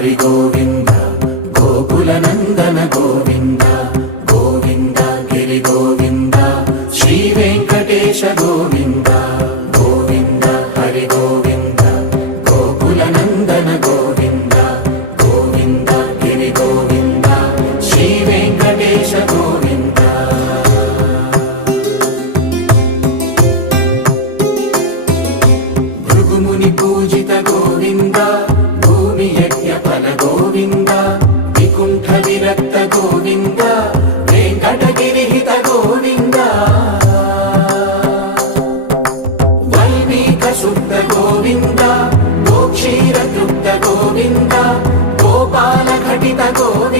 హరి గోవింద గోకుల నందన గోవింద గోవింద గిరి గోవింద శ్రీ వెంకటేశ గోవింద గోవింద హరి గోవింద గోకుల నందన గోవింద గోవింద గిరి గోవింద శ్రీ వెంకటేశ గోవింద భృగుముని పూజిత గోవింద భూమి యజ్ఞ ఫల గోవింద వికుంఠ విరక్త గోవింద వెంకటగిరిహిత గోవింద వైదిక శుద్ధ గోవింద గోక్షీర తృప్త గోవింద గోపాల ఘటిత గోవింద